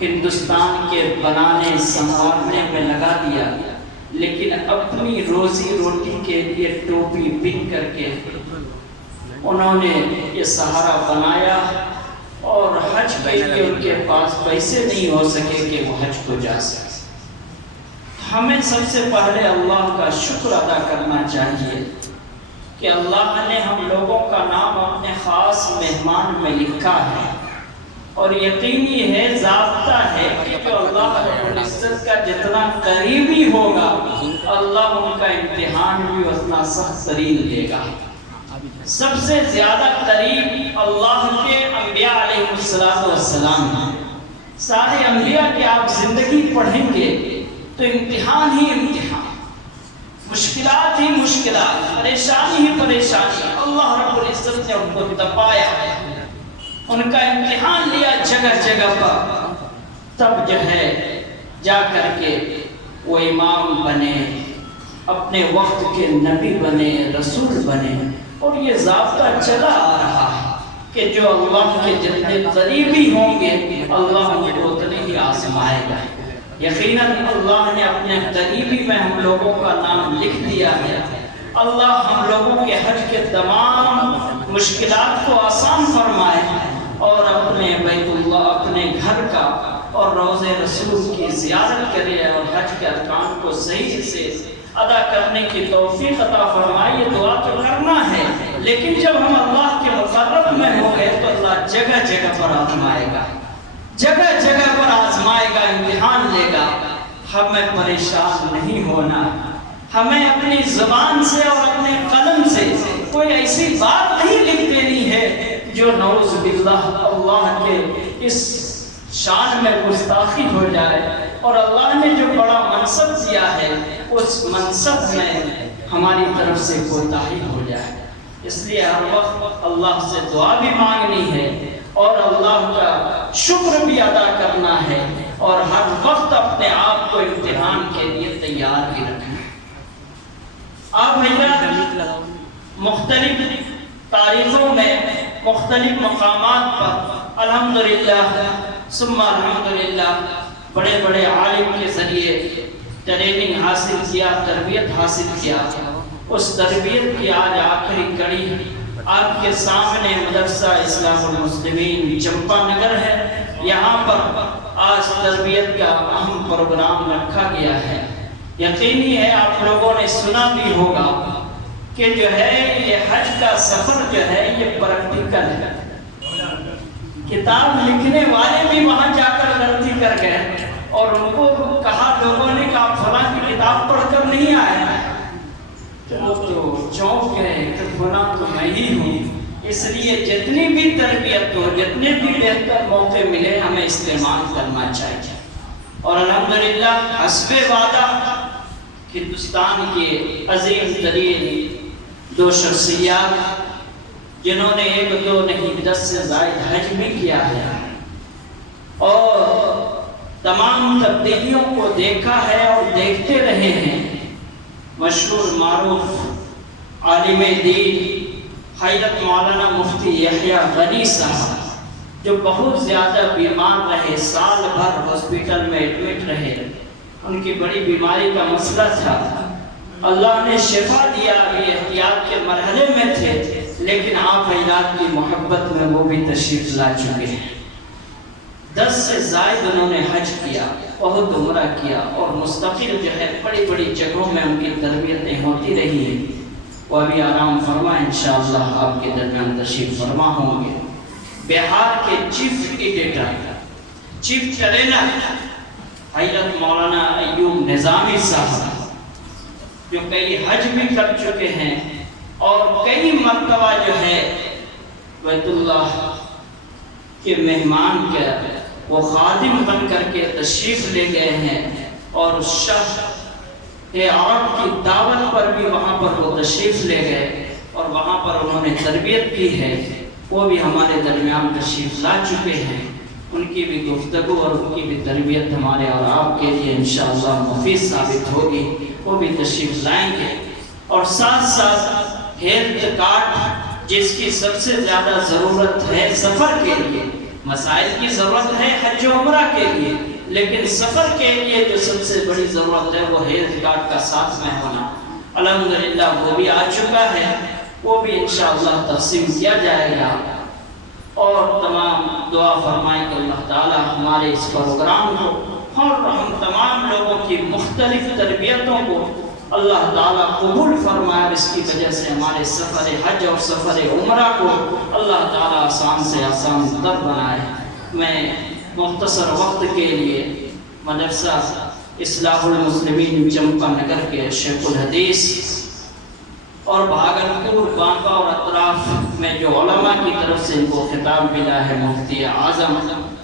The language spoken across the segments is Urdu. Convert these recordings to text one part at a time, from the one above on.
ہندوستان کے بنانے سنوارنے میں لگا دیا، لیکن اپنی روزی روٹی کے لیے ٹوپی بن کر کے انہوں نے یہ سہارا بنایا، اور حج کے لیے ان کے پاس پیسے نہیں ہو سکے کہ وہ حج کو جا سکے۔ ہمیں سب سے پہلے اللہ کا شکر ادا کرنا چاہیے کہ اللہ نے ہم لوگوں کا نام اپنے خاص مہمان میں لکھا ہے، اور یقینی ہے، ضابطہ ہے کہ جو اللہ رب العزت کا جتنا قریبی ہوگا اللہ ان کا امتحان بھی اتنا سخت ترین لے گا۔ سب سے زیادہ قریب اللہ کے انبیاء علیہ السلام ہیں۔ سارے انبیاء کی آپ زندگی پڑھیں گے تو امتحان ہی امتحان، مشکلات ہی مشکلات، پریشانی ہی پریشانی، اللہ رب العزت نے ان کو دبایا، ان کا امتحان لیا جگہ جگہ پر، تب جو ہے جا کر کے وہ امام بنے، اپنے وقت کے نبی بنے، رسول بنے۔ اور یہ ضابطہ چلا آ رہا ہے کہ جو اللہ کے جتنے قریبی ہوں گے اللہ ان کو اتنے ہی آزمائے گا۔ یقیناً اللہ نے اپنے قریبی میں ہم لوگوں کا نام لکھ دیا ہے۔ اللہ ہم لوگوں کے حج کے تمام مشکلات کو آسان فرمائے، اور اپنے بیت اللہ، اپنے گھر کا اور روضہ رسول کی زیارت کرے، اور حج کے ارکان کو صحیح سے ادا کرنے کی توفیق عطا فرمائے۔ یہ دعا تو کرنا ہے، لیکن جب ہم اللہ کے مقرب میں ہو گئے تو اللہ جگہ جگہ پر آزمائے گا، جگہ جگہ پر آزمائے گا، امتحان لے گا۔ ہمیں پریشان نہیں ہونا، ہمیں اپنی زبان سے اور اپنے قلم سے کوئی ایسی بات نہیں لکھ دینی ہے جو نعوذ باللہ اللہ کے اس شان میں گستاخی ہو جائے، اور اللہ نے جو بڑا منصب دیا ہے اس منصب میں ہماری طرف سے کوتاہی ہو جائے۔ اس لیے ہر وقت اللہ سے دعا بھی مانگنی ہے، اور اللہ کا شکر بھی ادا کرنا ہے، اور ہر وقت اپنے آپ کو امتحان کے لیے تیار بھی رکھنا ہے۔ آپ حضرات مختلف تاریخوں میں مختلف مقامات پر الحمدللہ ثم الحمدللہ بڑے بڑے عالم کے ذریعے ٹریننگ حاصل کیا، تربیت حاصل کیا۔ اس تربیت کی آج آخری کڑی آپ کے سامنے مدرسہ اصلاح المسلمین چمپا نگر ہے۔ یہاں پر آج تربیت کا اہم پروگرام رکھا گیا ہے۔ یقینی ہے آپ لوگوں نے سنا بھی ہوگا کہ جو ہے یہ حج کا سفر جو ہے یہ پریکٹیکل ہے۔ کتاب لکھنے والے بھی وہاں جا کر غلطی کر گئے، اور ان کو کہا لوگوں نے کہ آپ فلاں کی کتاب پڑھ کر نہیں آئے، وہ تو چونک گئے کہ فلاں تو میں ہی ہوں۔ اس لیے جتنی بھی تربیت ہو، جتنے بھی بہتر موقع ملے ہمیں استعمال کرنا چاہیے۔ اور الحمدللہ حسب وعدہ ہندوستان کے عظیم ترین دو شخصیات جنہوں نے 1 2 نہیں 10 سے زائد حج بھی کیا ہے، اور تمام تبدیلیوں کو دیکھا ہے اور دیکھتے رہے ہیں، مشہور معروف عالم دین حضرت مولانا مفتی یحییٰ غنی صاحب، جو بہت زیادہ بیمار رہے، سال بھر ہاسپٹل میں ایڈمٹ رہے، ان کی بڑی بیماری کا مسئلہ تھا۔ اللہ نے شفا دیا، ابھی احتیاط کے مرحلے میں تھے، لیکن آپ حضرات کی محبت میں وہ بھی تشریف لا چکے ہیں۔ 10 سے زائد انہوں نے حج کیا، بہت عمرہ کیا، اور مستقل جو ہے بڑی بڑی جگہوں میں ان کی تربیتیں ہوتی رہی ہیں۔ وہ ابھی آرام فرما انشاءاللہ آپ کے درمیان تشریف فرما ہوں گے۔ بہار کے چیف ایڈیٹر، چیف ٹرینر حضرت مولانا ایوب نظامی صاحب، جو کئی حج بھی کر چکے ہیں، اور کئی مرتبہ جو ہے بیت اللہ کے مہمان کے وہ خادم بن کر کے تشریف لے گئے ہیں، اور شاہ عرب کی دعوت پر بھی وہاں پر وہ تشریف لے گئے، اور وہاں پر انہوں نے تربیت کی ہے۔ وہ بھی ہمارے درمیان تشریف لا چکے ہیں۔ ان کی بھی گفتگو اور ان کی بھی تربیت ہمارے اور آپ کے لیے انشاءاللہ مفید ثابت ہوگی، وہ بھی تشریف لائیں گے۔ اور ساتھ ساتھ ہیلتھ کارڈ جس کی سب سے زیادہ ضرورت ہے سفر کے لیے، مسائل کی ضرورت ہے حج و عمرہ کے لیے، لیکن سفر کے لیے جو سب سے بڑی ضرورت ہے وہ ہیلتھ کارڈ کا ساتھ میں ہونا۔ الحمدللہ وہ بھی آ چکا ہے، وہ بھی انشاءاللہ تقسیم کیا جائے گا۔ اور تمام دعا فرمائیں کہ اللہ تعالی ہمارے اس پروگرام کو اور ہم تمام لوگوں کی مختلف تربیتوں کو اللہ تعالیٰ قبول فرمائے، اس کی وجہ سے ہمارے سفر حج اور سفر عمرہ کو اللہ تعالیٰ آسان سے آسان تر بنائے۔ میں مختصر وقت کے لیے مدرسہ اصلاح المسلمین چمپا نگر کے شیخ الحدیث اور بھاگلپور بانکا اور اطراف میں جو علماء کی طرف سے ان کو خطاب ملا ہے، مفتی اعظم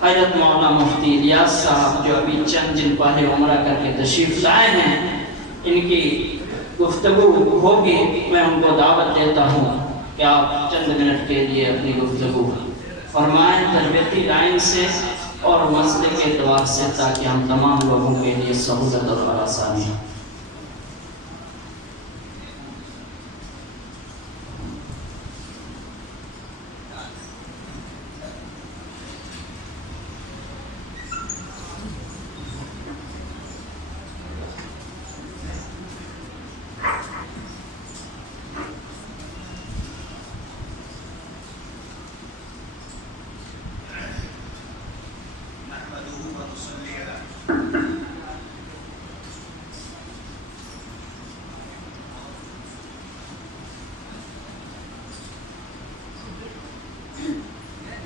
حضرت مولانا مفتی الیاس صاحب جو ابھی چند دن پہلے عمرہ کر کے تشریف لائے ہیں، ان کی گفتگو ہوگی۔ میں ان کو دعوت دیتا ہوں کہ آپ چند منٹ کے لیے اپنی گفتگو فرمائیں تربیتی لائن سے اور مسئلے کے اعتبار سے، تاکہ ہم تمام لوگوں کے لیے سہولت اور آسانی ہو۔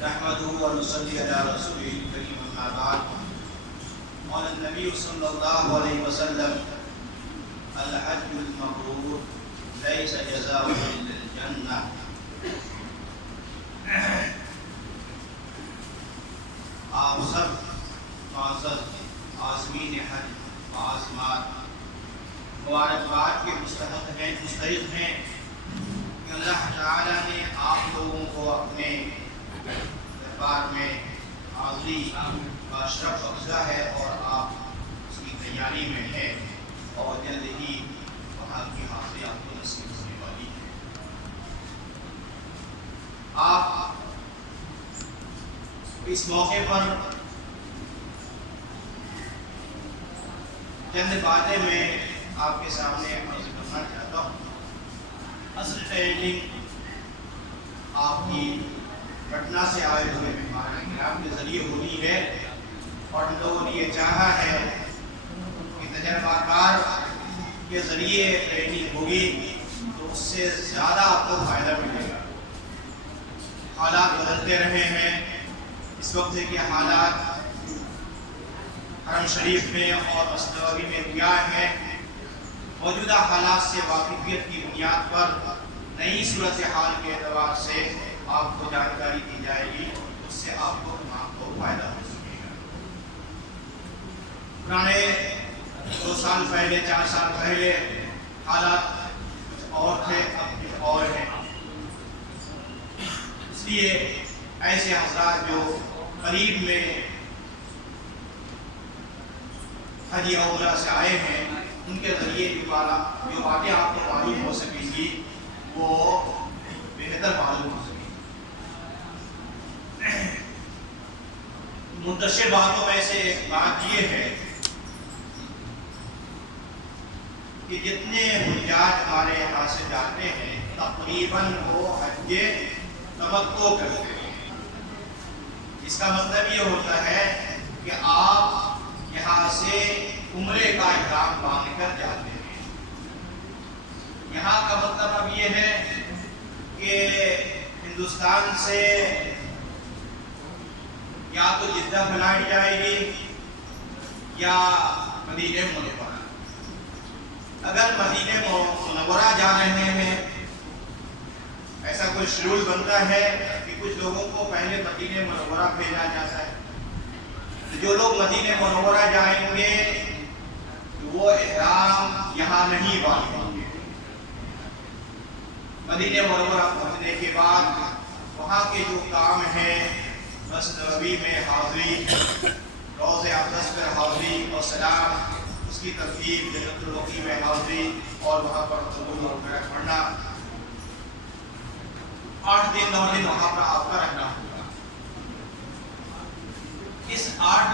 نحمده ونصلي على رسوله الكريم أما بعد قال النبي صلى الله عليه وسلم الحج المبرور ليس جزاؤه إلا الجنة۔ آپ سب معزز عازمین حج عازمات مبارکباد کے مستحق ہیں کہ اللہ تعالیٰ نے آپ لوگوں کو اپنے دربار میں حاضری کا شرف بخشا ہے اور آپ اس کی تیاری میں ہیں اور جلد ہی وہاں کی حاضری آپ کو نصیب ہونے والی ہے۔ آپ اس موقع پر چند باتیں میں آپ کے سامنے عرض کرنا چاہتا ہوں۔ اصل ٹریننگ آپ کی پٹنہ سے آئے ہوئے مہمان کرام کے ذریعے ہونی ہے، اور ہم لوگوں نے یہ چاہا ہے کہ تجربہ کار کے ذریعے ٹریننگ ہوگی تو اس سے زیادہ آپ کو فائدہ ملے گا۔ حالات بدلتے رہے ہیں، اس وقت کے حالات حرم شریف میں اور مسجد نبوی میں کیا ہیں، موجودہ حالات سے واقفیت کی بنیاد پر نئی صورتحال کے اعتبار سے آپ کو جانکاری دی جائے گی، اس سے آپ کو تمام کو فائدہ ہو سکے گا۔ پرانے 2 سال پہلے 4 سال پہلے حالات کچھ اور تھے، اب کچھ اور ہیں، اس لیے ایسے حضرات جو قریب میں حج یا عمرہ سے آئے ہیں ان کے ذریعے جو باتیں آپ کو معلوم ہو سکیں گی وہ بہتر معلوم ہو سکیں گی۔ منتشر باتوں میں سے ایک بات یہ ہے کہ جتنے حجاج ہمارے یہاں سے جاتے ہیں تقریباً وہ حج تمتع کرتے ہیں۔ اس کا مطلب یہ ہوتا ہے کہ آپ یہاں سے عمرے کا احرام باندھ کر جاتے ہیں۔ یہاں کا مطلب اب یہ ہے کہ ہندوستان سے یا تو جدہ بنائی جائے گی یا مدینہ منورہ۔ اگر مدینہ منورہ جا رہے ہیں، ایسا کوئی شیڈول بنتا ہے کہ کچھ لوگوں کو پہلے مدینہ منورہ بھیجا جاتا ہے۔ جو لوگ مدینہ منورہ جائیں گے وہ احرام یہاں نہیں باندھیں گے۔ مدینہ منورہ پہنچنے کے بعد وہاں کے جو کام ہیں، مسجد نبوی میں حاضری، روضہ اقدس پر حاضری اور سلام، اس کی ترتیب، جنت البقیع میں حاضری اور وہاں پر درود اور برکت پڑھنا، 8 دن 9 دن وہاں پر آپ کا رہنا ہوگا۔ 8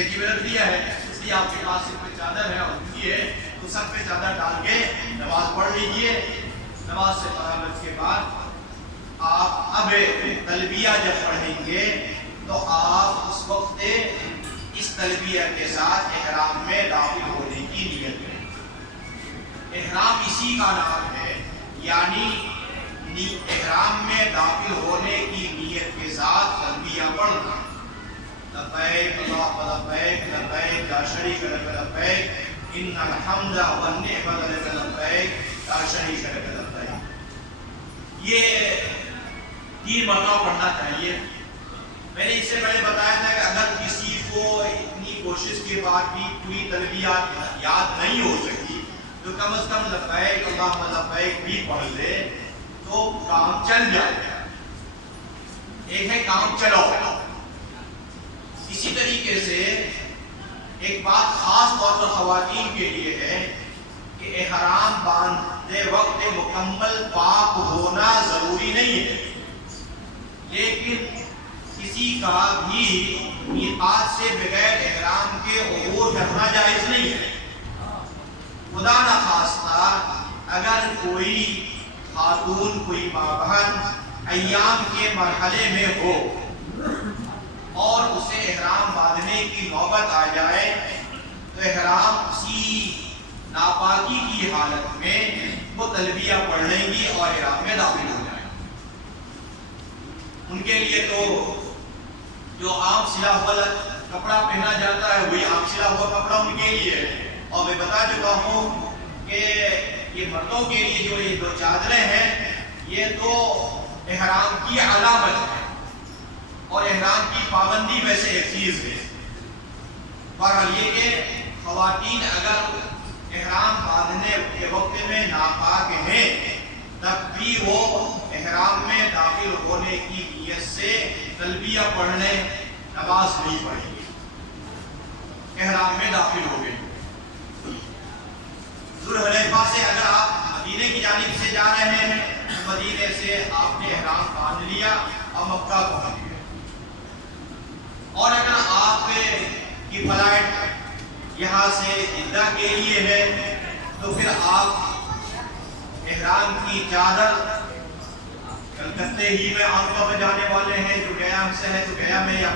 پیجی میں رکھ دیا ہے، اس لیے آپ کے پاس صرف چادر ہے اور دھوتی ہے تو سب پہ چادر ڈال کے نماز پڑھ لیجئے۔ نماز سے فارغ کے بعد آپ اب تلبیہ جب پڑھیں گے تو آپ اس وقت اس تلبیہ کے ساتھ احرام میں داخل ہونے کی نیت کریں۔ احرام اسی کا نام ہے، یعنی احرام میں داخل ہونے کی نیت کے ساتھ تلبیہ پڑھنا۔ لبیک اللہم لبیک لبیک لا شریک لک لبیک ان الحمد والنعمۃ لک لبیک لا شریک لک لبیک۔ یہ 3 مرتبہ پڑھنا چاہیے۔ میں نے اس سے پہلے بتایا تھا کہ اگر کسی کو اتنی کوشش کے بعد بھی پوری تلبیات یاد نہیں ہو سکی تو کم از کم لبیک اللہم لبیک بھی پڑھ لے تو کام چل جائے گا۔ ایک ہے کام چلاؤ۔ اسی طریقے سے ایک بات خاص طور پر خواتین کے لیے ہے کہ احرام باندھتے وقت مکمل پاک ہونا ضروری نہیں ہے، لیکن کسی کا بھی میقات سے بغیر احرام کے عبور کرنا جائز نہیں ہے۔ خدا نخواستہ اگر کوئی خاتون، کوئی ماں بہن ایام کے مرحلے میں ہو اور اسے احرام باندھنے کی نوبت آ جائے تو احرام اسی ناپاکی کی حالت میں وہ تلبیہ پڑھ لیں گی اور احرام میں داخل ہو جائیں۔ ان کے لیے تو جو عام سلا ہوا کپڑا پہنا جاتا ہے وہی عام سلا ہوا کپڑا ان کے لیے ہے۔ اور میں بتا چکا ہوں کہ یہ مردوں کے لیے جو یہ 2 چادریں ہیں یہ تو احرام کی علامت ہے اور احرام کی پابندی میں سے ایک چیز ہے۔ بہرحال یہ کہ خواتین اگر احرام باندھنے کے وقت میں ناپاک ہیں تب بھی وہ احرام میں داخل ہونے کی نیت سے تلبیہ پڑھنے نماز نہیں پڑھیں گے، احرام میں داخل ہو گئے۔ ذوالحلیفہ سے اگر آپ مدینے کی جانب سے جا رہے ہیں مدینے سے آپ نے احرام باندھ لیا اور مکہ پہنچ گئے، اور اگر آپ کی فلائٹ یہاں سے جدہ کے لیے ہے تو پھر آپ احرام کی چادر کلکتے ہی میں عام طور پر جانے والے ہیں جو گیا سے ہے تو گیا میں یا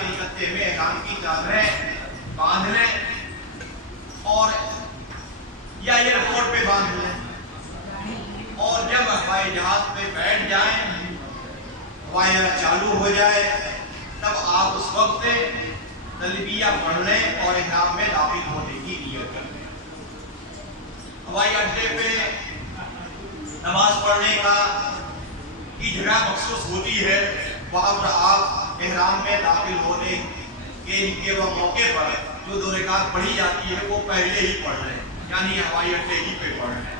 کلکتے میں احرام کی چادریں باندھ لیں اور یا ایئرپورٹ پہ باندھ لیں، اور جب ہوائی جہاز پہ بیٹھ جائیں ہوائی جہاز چالو ہو جائے تب آپ اس وقت تلبیہ پڑھ لیں اور احرام میں داخل ہونے کی نیت کر لیں۔ ہوائی اڈے پہ نماز پڑھنے کی جگہ مخصوص ہوتی ہے، وہاں پر آپ احرام میں داخل ہونے کے موقع پر جو 2 رکعت پڑھی جاتی ہے وہ پہلے ہی پڑھ لیں، یعنی ہوائی اڈے ہی پہ پڑھ لیں،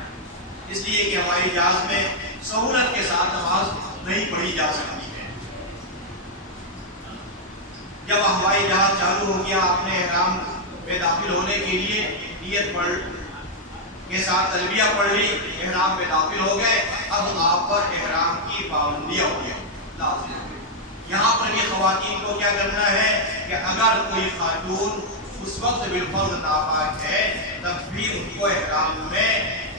اس لیے کہ ہوائی جہاز میں سہولت کے ساتھ نماز نہیں پڑھی جا سکتی ہے۔ جب ہوائی جہاز چالو ہو گیا آپ نے احرام میں داخل ہونے کے لیے نیت پڑھ کے ساتھ تلبیہ پڑھ لی، احرام میں داخل ہو گئے، اب آپ پر احرام کی پابندی ہو گئی لازم۔ یہاں پر یہ خواتین کو کیا کرنا ہے کہ اگر کوئی خاتون اس وقت بالفرض ناپاک ہے تب بھی ان کو احرام میں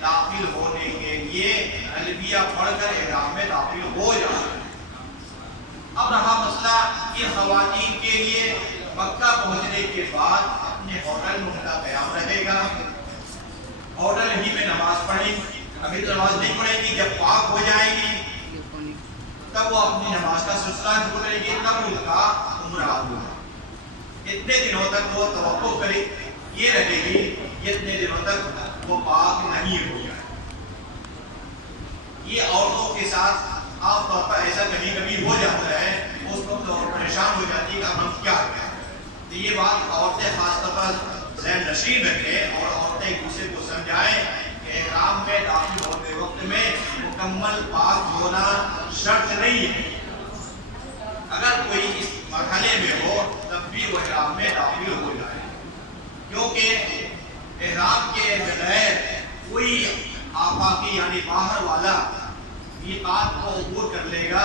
داخل ہونے کے لیے تلبیہ پڑھ کر احرام میں داخل ہو جائے۔ اب رہا مسئلہ کہ خواتین کے لیے مکہ پہنچنے کے بعد اپنے ہوٹل میں ان کا قیام رہے گا، ہوٹل ہی میں نماز پڑھیں، ابھی تو نماز نہیں پڑھیں گی، جب پاک ہو جائے گی تب وہ اپنی نماز کا سلسلہ شروع کرے گی، تب ان کا عمرہ ہوگا۔ اتنے دنوں تک وہ توقع کرے یہ رہے گی جتنے دنوں تک وہ پاک نہیں ہو جائے۔ یہ عورتوں کے ساتھ عام طور پر ایسا کبھی کبھی ہو جاتا ہے، اس وقت پریشان ہو جاتی ہے کہ ہم کیا کریں۔ تو یہ بات عورتیں خاص طور پر ذہن نشین رکھیں اور عورتیں ایک دوسرے کو سمجھائیں کہ احرام میں داخل ہوتے وقت میں مکمل پاک ہونا شرط نہیں ہے، اگر کوئی اس مرحلے میں ہو تب بھی وہ احرام میں داخل ہو جائے، کیونکہ احرام کے بغیر کوئی آفاقی یعنی باہر والا میقات کو عبور کر لے گا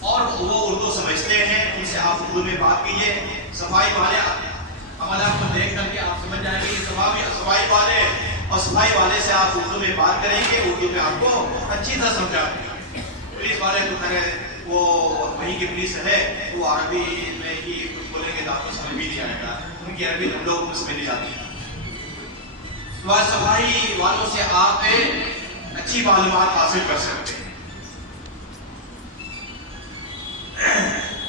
اور وہ اردو سمجھتے ہیں، ان سے آپ اردو میں بات کیجیے. صفائی والے عمل آپ کو دیکھ کر کے آپ سمجھ جائیں گے یہ صفائی والے، اور صفائی والے سے آپ اردو میں بات کریں گے، اردو میں آپ کو اچھی طرح سمجھا دیں گے. پولیس والے تو خیر وہ وہیں کی پولیس ہے، وہ عربی میں ہی کچھ بولیں گے تو آپ کو سمجھ بھی نہیں آئے گا، ان کی عربی ہم لوگ سمجھ نہیں جاتی. صفائی والوں سے آپ اچھی معلومات حاصل کر سکتے ہیں.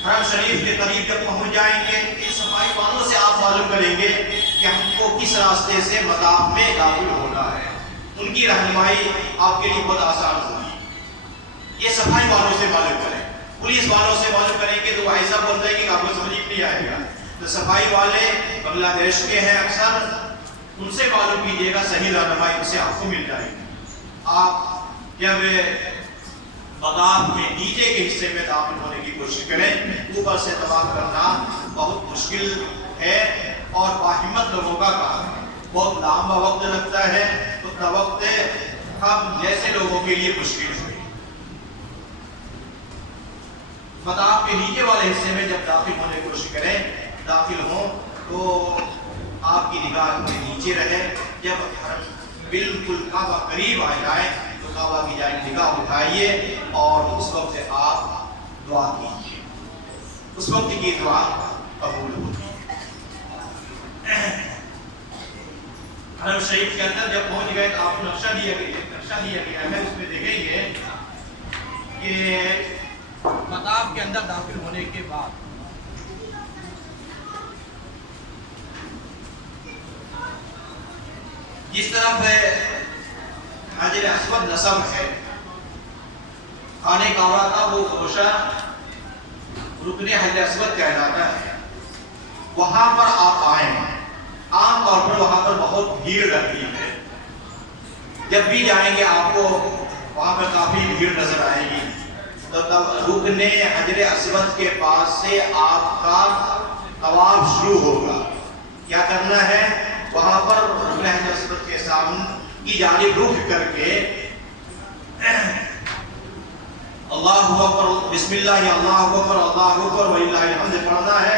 حرم شریف کے قریب جب پہنچ جائیں گے ان صفائی والوں سے آپ معلوم کریں گے کہ ہم کو کس راستے سے مطاف میں داخل ہونا ہے. ان کی رہنمائی آپ کے لیے بہت آسان ہوگی. یہ صفائی والوں سے معلوم کریں. پولیس والوں سے معلوم کریں گے تو وہ ایسا بولتے ہیں کہ آپ کو سمجھ نہیں آئے گا. تو صفائی والے بنگلہ دیش کے ہیں اکثر، ان سے معلوم کیجیے گا، صحیح رہنمائی ان سے آپ کو مل جائے گی. آپ جب مطاف کے نیچے کے حصے میں داخل ہونے کی کوشش کریں، اوپر سے طواف کرنا بہت مشکل ہے اور باہمت لوگوں کا کام ہے. بہت لمبا وقت لگتا ہے، اتنا وقت ہم جیسے لوگوں کے لیے مشکل ہے. مطاف کے نیچے والے حصے میں جب داخل ہونے کی کوشش کریں، داخل ہوں تو آپ کی نگاہ میں نیچے رہے. جب بالکل کعبہ قریب آ جائے تو کعبہ کی جانب نگاہ اٹھائیے اور اس وقت سے آپ دعا کیجیے. اس وقت کی دعا قبول ہوگی. حرم شریف کے اندر جب پہنچ گئے تو آپ کو نقشہ دیا گیا ہے، اس میں دیکھیں گے کہ مطاف کے اندر داخل ہونے کے بعد جس طرف حجر اسود نصب ہے، خانہ کعبہ کا وہ گوشہ رکن حجر اسود کہلاتا ہے، وہاں پر آپ آئیں. عام طور پر وہاں پر بہت بھیڑ رہتی ہے. جب بھی جائیں گے آپ کو وہاں پر کافی بھیڑ نظر آئے گی. تو تب رکن حجر اسود کے پاس سے آپ کا طواف شروع ہوگا. کیا کرنا ہے؟ وہاں پر رکن حجر اسود کے سامنے کی جانب رخ کر کے اللہ اکبر، بسم اللہ، اللہ اکبر، اللہ اکبر وللہ الحمد پڑھنا ہے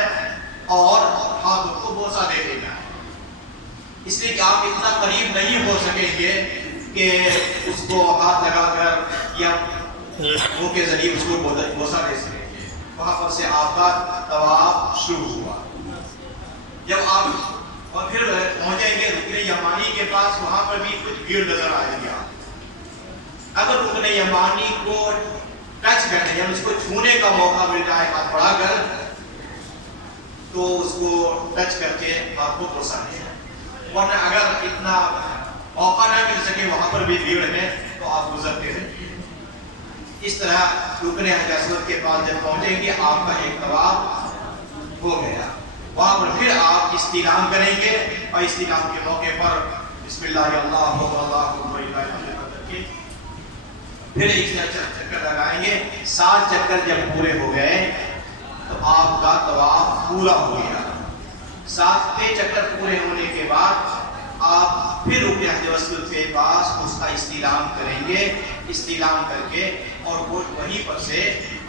اور ہاتھوں کو بوسہ دے دینا ہے. اس لیے کہ آپ اتنا قریب نہیں ہو سکیں گے کہ اس کو ہاتھ لگا کر یا منہ کے ذریعے اس کو بوسہ دے سکیں گے. وہاں پر سے آپ کا طواف شروع ہوا. جب آپ اور پھر پہنچیں گے رکن یمانی کے پاس، وہاں پر بھی کچھ بھیڑ نظر آئے گی. اگر رکن یمانی کو ٹچ کرنے یا اس کو چھونے کا موقع مل جائے ہاتھ بڑھا کر تو اس کو ٹچ کر کے آپ کو بوسہ دیں. ورنہ اگر اتنا موقع نہ مل سکے، وہاں پر بھی بھیڑ ہے تو آپ گزرتے رہیں. اس طرح رکن حجر اسود کے پاس جب پہنچیں گے آپ کا ایک طواف ہو گیا. وہاں پر پھر آپ استعلام کریں گے اور استعلام کے موقع پر بسم اللہ، اللہ اکبر، اللہ اکبر وللہ الحمد کر کے پھر ایک چکر لگائیں گے. 7 چکر جب پورے ہو گئے تو آپ کا طواف پورا ہو گیا. 7 چکر پورے ہونے کے بعد آپ پھر رکن حجر اسود کے پاس اس کا استعلام کریں گے. استعلام کر کے اور وہیں پر سے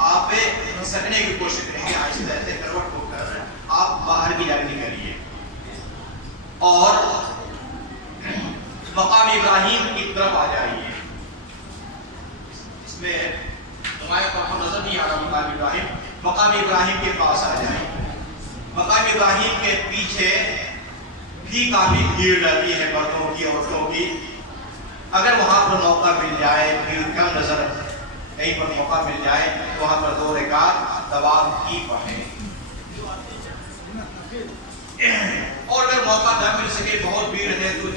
آپ سکنے کی کوشش کریں گے. آہستہ آہستہ کروٹ ہو کر آپ باہر کی جانب نکلیے اور مقام ابراہیم کی طرف آ جائیے. اس میں نمایاں طور پر نظر نہیں آ رہا مقام ابراہیم. مقام ابراہیم کے پاس آ جائیں. مقام ابراہیم کے پیچھے بھی کافی بھیڑ رہتی ہے، مردوں کی، عورتوں کی. اگر وہاں پر موقع مل جائے، بھیڑ کم نظر کہیں پر موقع مل جائے تو وہاں پر 2 رکعت طواف کی پڑھیں. اور اگر موقع نہ مل سکے، بہت بھیڑ ہے تو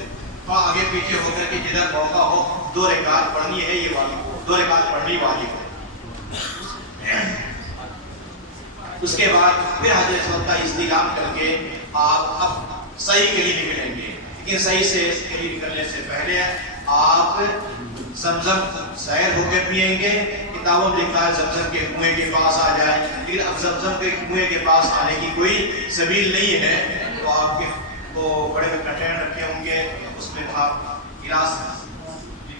تھوڑا آگے پیچھے ہو کر کے جدھر موقع ہو 2 رکعت پڑھنی ہے، یہ واجب ہو، 2 رکعت پڑھنی واجب ہو. اس کے بعد پھر حجر اسود کا استعلام کر کے آپ اب صحیح کے لیے نکلیں گے. لیکن صحیح سے کے لیے نکلنے سے پہلے آپ زمزم سیر ہو کے پیئیں گے. کتابوں میں لکھا ہے زمزم کے کنویں کے پاس آ جائیں، لیکن اب زمزم کے کنویں کے پاس آنے کی کوئی سبیل نہیں ہے. تو آپ کے وہ بڑے بڑے کنٹینر رکھے ہوں گے، اس میں آپ گلاس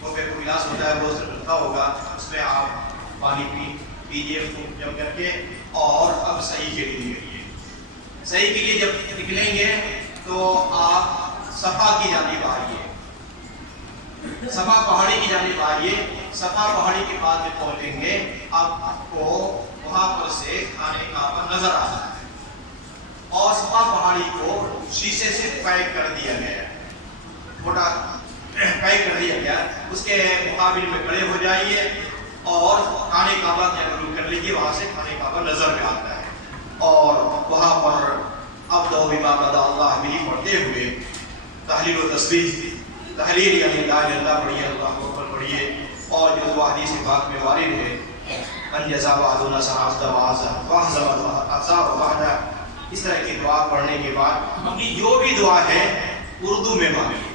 کو گلاس ہوتا ہے وہ رکھا ہوگا، اس میں آپ پانی PDF کو جم کر کے اور اب صحیح کے لیے نکلیے. صحیح کے لیے جب نکلیں گے تو آپ صفا کی جانب آئیے. صفا پہاڑی کی جانب آئیے. صفا پہاڑی کے بعد جب پہنچیں گے آپ کو وہاں پر سے خانہ کعبہ نظر آ رہا ہے اور صفا پہاڑی کو شیشے سے پیک کر دیا گیا, چھوٹا پیک کر دیا گیا. اس کے مقابل میں کھڑے ہو جائیے اور خانہ کعبہ کی رجوع کر لیجیے. وہاں سے خانہ کعبہ نظر میں آتا ہے اور وہاں پر ابدا بما بدا اللہ بھی پڑھتے ہوئے تحلیل و تسبیح, تحلیل یعنی لا الہ الا اللہ پڑھیے, اللہ اکبر پڑھیے. اور جو دعا حدیث پاک میں وارد ہے ان جزا وعدنا سراف دوازا واحزم الاحزاب وحدا, اس طرح کی دعا پڑھنے کے بعد اپنی جو بھی دعا ہے اردو میں مانگیے.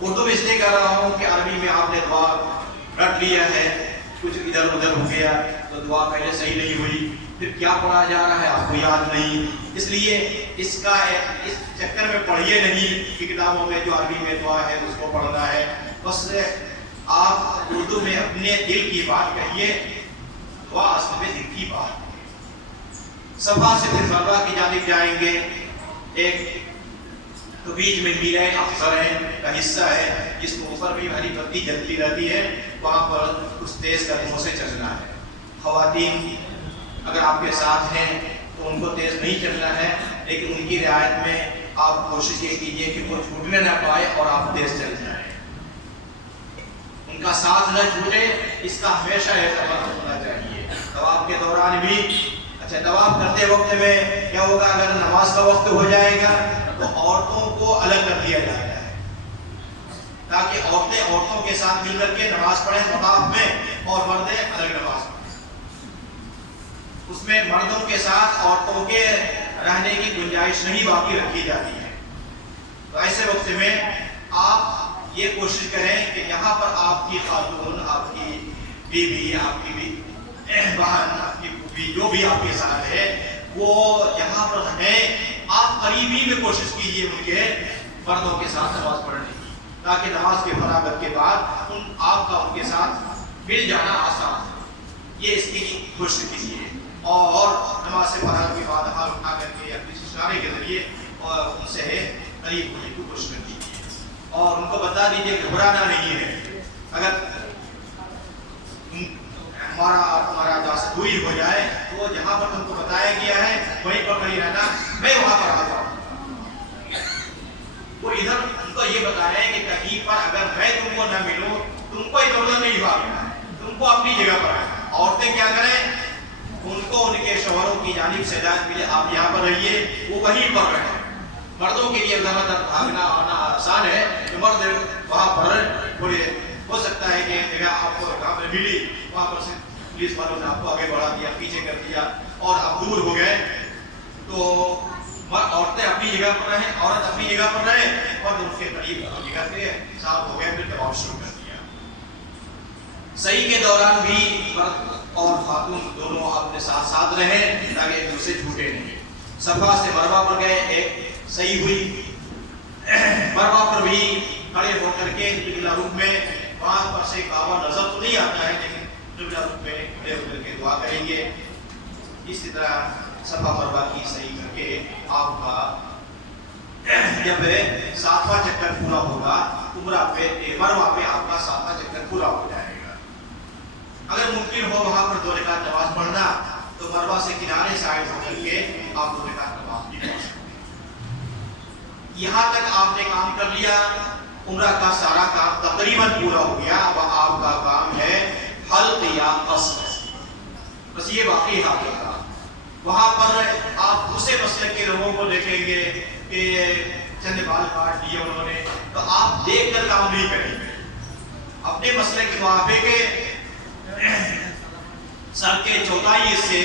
اردو میں اس لیے کہہ رہا ہوں کہ عربی میں آپ نے دعا رٹ لیا ہے, کچھ ادھر ادھر ہو گیا تو دعا پہلے صحیح نہیں ہوئی, پھر کیا پڑھا جا رہا ہے آپ کو یاد نہیں. اس لیے اس چکر میں پڑھیے نہیں کہ کتابوں میں جو عربی میں دعا ہے اس کو پڑھنا ہے. بس آپ اردو میں اپنے دل کی بات کہیے, دعا اصل میں دل کی بات. صفا سے پھر مروا کی جانب جائیں گے. ایک تو بیچ میں میرین اخضر کا حصہ ہے جس کو اوپر بھی ہری بتی جلتی رہتی ہے, وہاں پر کچھ تیز قدموں سے چلنا ہے. خواتین اگر آپ کے ساتھ ہیں تو ان کو تیز نہیں چلنا ہے, لیکن ان کی رعایت میں آپ کوشش یہ کیجیے کہ وہ چھوٹنے نہ پائے اور آپ تیز چل جائیں. ان کا ساتھ نہ چھوٹے, اس کا ہمیشہ اہتمام ہونا چاہیے. طواف کے دوران بھی طواف کرتے وقت میں کیا ہوگا, اگر نماز کا وقت ہو جائے گا تو عورتوں کو الگ کر دیا جائے گا تاکہ عورتیں عورتوں کے ساتھ مل کر کے نماز پڑھیں طواف میں اور مردیں الگ نماز پڑھیں. اس میں مردوں کے ساتھ عورتوں کے رہنے کی گنجائش نہیں باقی رکھی جاتی ہے. تو ایسے وقت میں آپ یہ کوشش کریں کہ یہاں پر آپ کی خاتون, آپ کی بیوی, آپ کی بہن, آپ کی پھوپھی, جو بھی آپ کے ساتھ ہے وہ یہاں پر ہیں. آپ قریبی میں کوشش کیجیے ان کے مردوں کے ساتھ نماز پڑھنے کی, تاکہ نماز کے فراغت کے بعد آپ کا ان کے ساتھ مل جانا آسان ہو. یہ اس کی کوشش کیجیے. اور نماز سے فراغت کے بعد ہاتھ اٹھا کر کے یا کسی اشارے کے ذریعے اور ان سے قریب ہونے کی کوشش کر دیجیے اور ان کو بتا دیجیے کہ گھبرانا نہیں ہے. اگر ہمارا داست ہوئی ہو جائے تو جہاں پر تم کو بتایا گیا ہے وہیں پر کھڑی رہنا, میں وہاں پر آتا ہوں. وہ ادھر ان کو یہ بتائیں کہ کہیں پر اگر میں تم کو نہ ملوں, تم کو ادھر ادھر نہیں بھاگنا ہے, تم کو اپنی جگہ پر آنا. عورتیں کیا کریں, ان کو ان کے شوہروں کی جانب سے ہدایت ملے آپ یہاں پر رہیے, وہ وہیں پر رہیں. مردوں کے لیے زیادہ بھاگنا آنا آسان ہے, تو مرد وہاں پر تھوڑے ہو سکتا ہے کہ جگہ آپ کو کہاں پر ملی وہاں پر سے پولیس والوں نے آپ کو آگے بڑھا دیا, پیچھے کر دیا اور آپ دور ہو گئے. تو عورتیں اپنی جگہ پر رہیں, عورت اپنی جگہ پر رہے اور ان کے قریب جگہ پہ صاف ہو گئے, پھر طواف شروع کر دیا. صحیح کے دوران بھی مرد اور خاتون دونوں اپنے ساتھ ساتھ رہیں تاکہ ایک دوسرے چھوٹے نہیں. صفا سے مروہ پر گئے, ایک صحیح ہوئی. مروہ پر بھی کھڑے ہو کر کے قبلہ رخ میں, وہاں پر سے کعبہ نظر تو نہیں آتا ہے لیکن قبلہ رخ میں کھڑے ہو کر کے دعا کریں گے. اسی طرح صفا مروہ کی صحیح کر کے آپ کا جب 7واں چکر پورا ہوگا عمرہ پہ, مروہ پہ آپ کا 7واں چکر پورا ہو جائے گا. اگر ممکن ہو وہاں پر 2 رکعت نماز پڑھنا تو مروہ سے کنارے سائڈ ہو کر کے آپ 2 رکعت نماز بھی پڑھ سکتے ہیں. یہاں تک آپ نے کام کر لیا, عمرہ کا سارا کام تقریباً پورا ہو گیا. اب آپ کا کام ہے حلق یا قصر, بس یہ باقی ہے آپ کا کام. وہاں پر آپ دوسرے مسلک کے لوگوں کو دیکھیں گے کہ چند بال کاٹ لیے انہوں نے, تو آپ دیکھ کر کام نہیں کریں گے. اپنے مسلک کے موافق کے سر کے چوتھائی حصے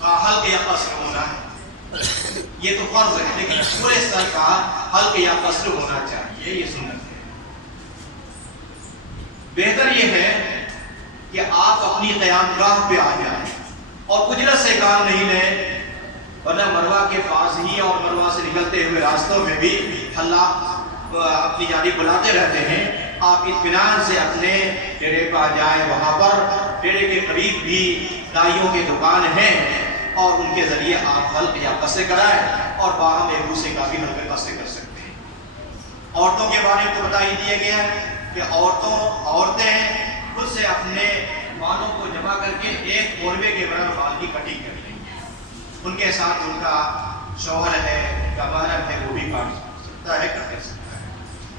کا حلق یا قصر ہونا ہے, یہ تو فرض ہے, لیکن پورے سر کا حلق یا قصر ہونا چاہیے, یہ سنت ہے. بہتر یہ ہے کہ آپ اپنی قیام گاہ پہ آ جائیں اور اجرت سے کام نہیں لیں, ورنہ مروہ کے پاس ہی اور مروہ سے نکلتے ہوئے راستوں میں بھی اللہ اپنی جانب بلاتے رہتے ہیں. آپ اطمینان سے اپنے ڈیرے پہ آ جائیں, وہاں پر ڈیرے کے قریب بھی دائیوں کے دکان ہیں اور ان کے ذریعے آپ حلق یا قصے کرائیں اور باہم ایک دوسرے کا بھی حلق قصے کر سکتے ہیں۔ عورتوں کے بارے میں تو بتا ہی دیا گیا ہے کہ عورتیں خود سے اپنے بالوں کو جمع کر کے ایک موربے کے برابر بال کی کٹنگ کر لیں گے، ان کے ساتھ ان کا شوہر ہے یا محرم ہے وہ بھی کاٹ سکتا ہے، کر سکتا ہے،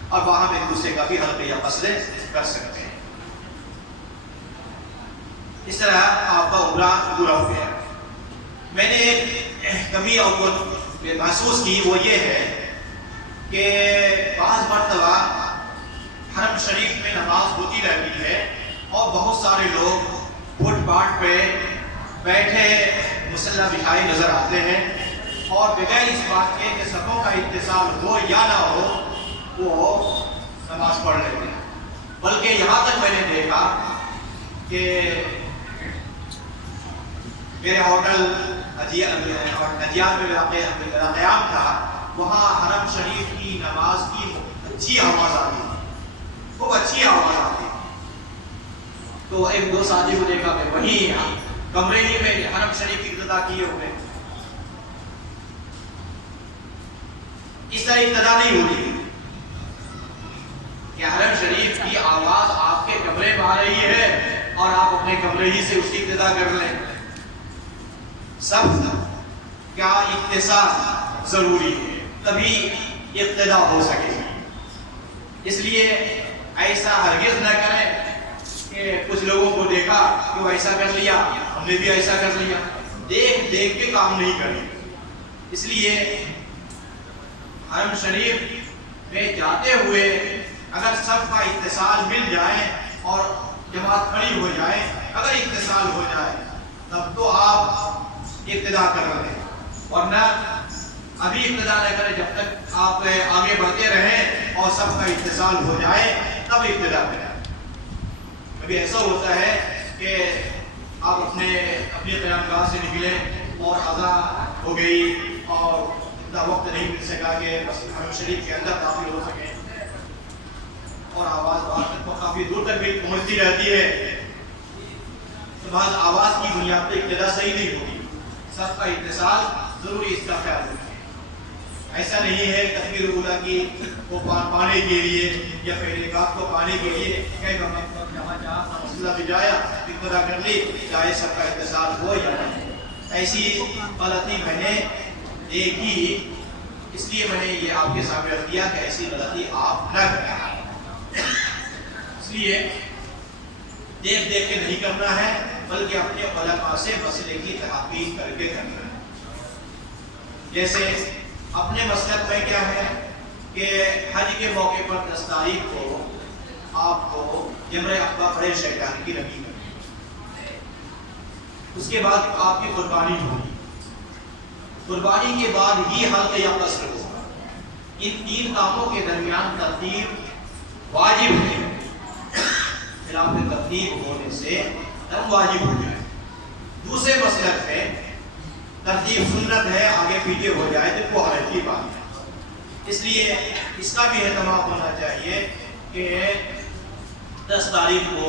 اور باہم ایک دوسرے کا بھی حلق یا قصے کر سکتے ہیں۔ اس طرح آپ کا عمرہ پورا ہو گیا۔ میں نے ایک کمی اور محسوس کی، وہ یہ ہے کہ بعض مرتبہ حرم شریف میں نماز ہوتی رہتی ہے اور بہت سارے لوگ فٹ پاتھ پہ بیٹھے مصلی بچھائے نظر آتے ہیں اور بغیر اس بات کے کہ صفوں کا اتصال ہو یا نہ ہو وہ نماز پڑھ لیتے ہیں۔ بلکہ یہاں تک میں نے دیکھا کہ میرے ہوٹل ادیان میں میرا قیام تھا، وہاں حرم شریف کی نماز کی اچھی آواز آتی تھی، خوب اچھی آواز آتی تھی۔ تو ایک دو ساتھی کو دیکھا میں وہیں کمرے ہی میں حرم شریف کی ابتدا کیے ہوئے۔ اس طرح ابتدا نہیں ہوتی کہ حرم شریف کی آواز آپ کے کمرے میں آ رہی ہے اور آپ اپنے کمرے ہی سے اس کی ابتدا کر لیں۔ سب کا اتصال ضروری ہے، تبھی ابتدا ہو سکے گی۔ اس لیے ایسا ہرگز نہ کریں کہ کچھ لوگوں کو دیکھا کہ وہ ایسا کر لیا، ہم نے بھی ایسا کر لیا، دیکھ دیکھ کے کام نہیں کریں۔ اس لیے حرم شریف میں جاتے ہوئے اگر سب کا اتصال مل جائے اور جماعت کھڑی ہو جائے، اگر اتصال ہو جائے تب تو آپ ابتدا کر رہے ہیں، ورنہ ابھی ابتدا نہ کریں، جب تک آپ آگے بڑھتے رہیں اور سب کا اتصال ہو جائے تب ابتدا کریں۔ کبھی ایسا ہوتا ہے کہ آپ اپنی قیام گاہ سے نکلے اور اذان ہو گئی اور اتنا وقت نہیں مل سکا کہ حرم شریف کے اندر داخل ہو سکیں، اور آواز کافی دور تک بھی پہنچتی رہتی ہے، تو بعض آواز کی بنیاد پہ ابتدا صحیح نہیں ہوگی۔ سب کا اتصال ضروری، اس کا خیال رکھیں۔ ایسا نہیں ہے تکبیر اولیٰ کی کو پانے کے لیے یا پہلے گاہ کو پانے کے لیے کہ جہاں مسئلہ بھی جایا ابتدا کر لی، چاہے سب کا اتصال ہو یا نہیں۔ ایسی غلطی میں نے دیکھی، اس لیے میں نے یہ آپ کے سامنے رکھ دیا کہ ایسی غلطی آپ نہ کریں۔ اس لیے دیکھ دیکھ کے نہیں کرنا ہے، بلکہ اپنے علماء سے مسئلے کی تحقیق کر کے کرنا ہے۔ جیسے اپنے مسلک میں کیا ہے کہ حج کے موقع پر 10 تاریخ کو آپ کو جمرہ عقبہ بڑے شیطان کی رمی کرنی ہے، اس کے بعد آپ کی قربانی ہوگی، قربانی کے بعد ہی حلق یا قصر ہوگا۔ ان 3 کاموں کے درمیان ترتیب واجب ہے، خلاف ترتیب ہونے سے واجب ہو جائے۔ دوسرے مسلک ہے ترتیب سنت ہے، آگے پیچھے ہو جائے تو وہ حرج کی بات ہے۔ اس لیے اس کا بھی اہتمام ہونا چاہیے کہ 10 تاریخ کو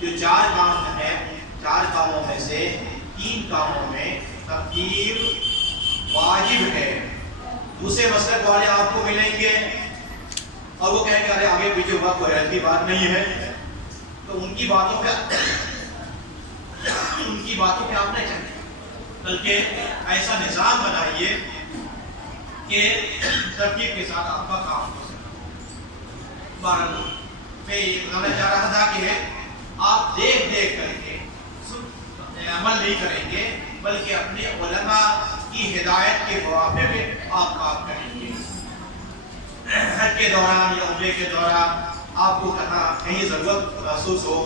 جو 4 کام ہیں، 4 کاموں میں سے 3 کاموں میں ترتیب واجب ہے۔ دوسرے مسلک والے آپ کو ملیں گے اور وہ کہیں گے ارے آگے پیچھے ہوا کوئی حرج کی بات نہیں ہے، تو ان کی باتوں پہ آپ نہیں چلیں، بلکہ ایسا نظام بنائیے کہ ترتیب کے ساتھ آپ کا کام ہو سکے۔ بہرحال میں یہ بتانا چاہ رہا تھا کہ آپ دیکھ دیکھ کر کے عمل نہیں کریں گے، بلکہ اپنے علماء کی ہدایت کے موافق آپ کام کریں گے۔ حج کے دوران یا عمرے کے دوران آپ کو کہیں ضرورت محسوس ہو،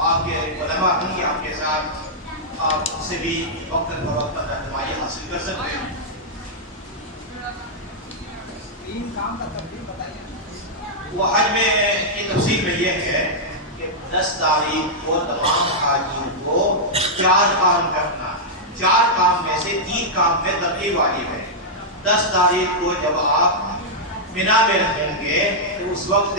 آپ کے علماء ہوں گے آپ کے ساتھ، آپ سے بھی وقت فوقت پر رہنمائی حاصل کر سکتے ہیں۔ وہ حج میں کی تفصیل میں یہ ہے کہ 10 تاریخ کو تمام حاجیوں کو 4 کام کرنا ہے، 4 کام میں سے 3 کام میں ترتیب واجب ہے۔ 10 تاریخ کو جب آپ مینا میں رہیں گے تو اس وقت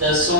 10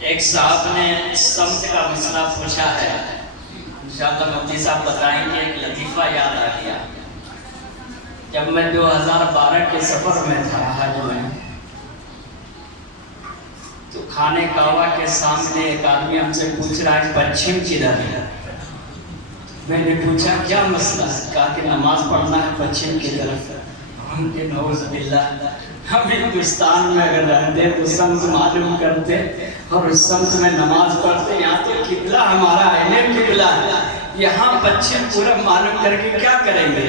ایک صاحب نے سمت کا مسئلہ پوچھا ہے، انشاءاللہ مفتی صاحب بتائیں گے۔ ایک لطیفہ یاد آ گیا، جب میں 2012 کے سفر میں تھا حج میں، تو خانے کعبہ کے سامنے ایک آدمی ہم سے پوچھ رہا ہے پچھم کدھر ہے؟ میں نے پوچھا کیا مسئلہ ہے؟ کہا کہ نماز پڑھنا ہے پچھم کی طرف۔ ہم کہ نعوذ باللہ، ہم ہندوستان میں اگر رہتے تو سمت معلوم کرتے اور اس سمت میں نماز پڑھتے۔ یہاں تو قبلہ ہمارا عین قبلہ ہے، یہاں پچھم پورب معلوم کر کے کیا کریں گے؟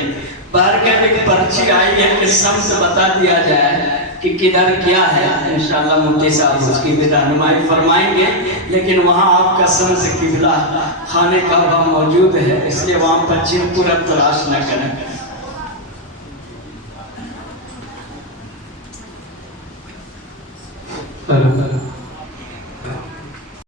باہر کے ایک پرچی آئی ہے کہ سمت بتا دیا جائے کہ کدھر کیا ہے۔ انشاءاللہ مفتی صاحب اس کی بھی رہنمائی فرمائیں گے، لیکن وہاں آپ کا سمت قبلہ خانے کعبہ موجود ہے، اس لیے وہاں پچھم پورب تلاش نہ کریں۔